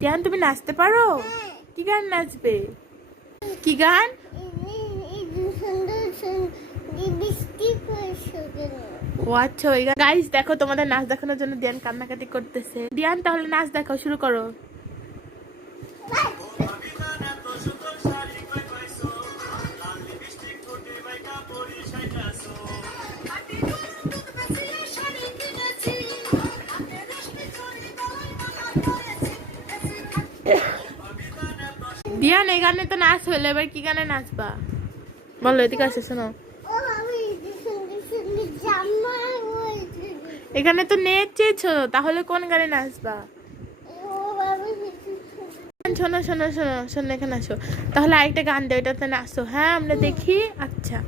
Tian তুমি নাচতে পারো? কি গান নাচবে? কি গান? ও আচ্ছা, ওই গান। গাইস দেখো, তোমাদের নাচ দেখানোর জন্য দিয়ান কান্নাকাটি করতেছে। দিয়ান তাহলে নাচ দেখাও, শুরু করো। দিয়ান এই গানে তো নাচ হলো, এবার কি গানে নাচবা বলো? এদিকে আসো, শোনো। এখানে তো নেচেছো, তাহলে কোন গানে নাচবা? শোনো শোনো শোনো শোনো, এখানে আসো। তাহলে আরেকটা গান দেয়, ওইটাতে নাচো। হ্যাঁ, আমরা দেখি। আচ্ছা,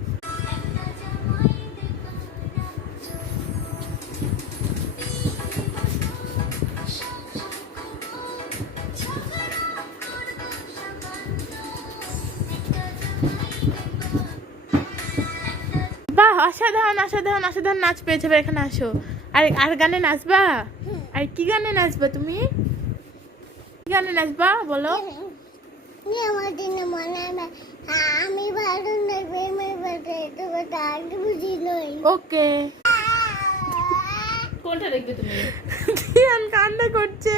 বাহ, অসাধারণ অসাধারণ অসাধারণ নাচ পেয়েছে। এবার এখানে আসো। আর আর গানে নাচবা? আর কি গানে নাচবা তুমি? কি গানে নাচবা বলো? ওকে। কোনটা দেখবে তুমি? দিয়ান কান্না করছে।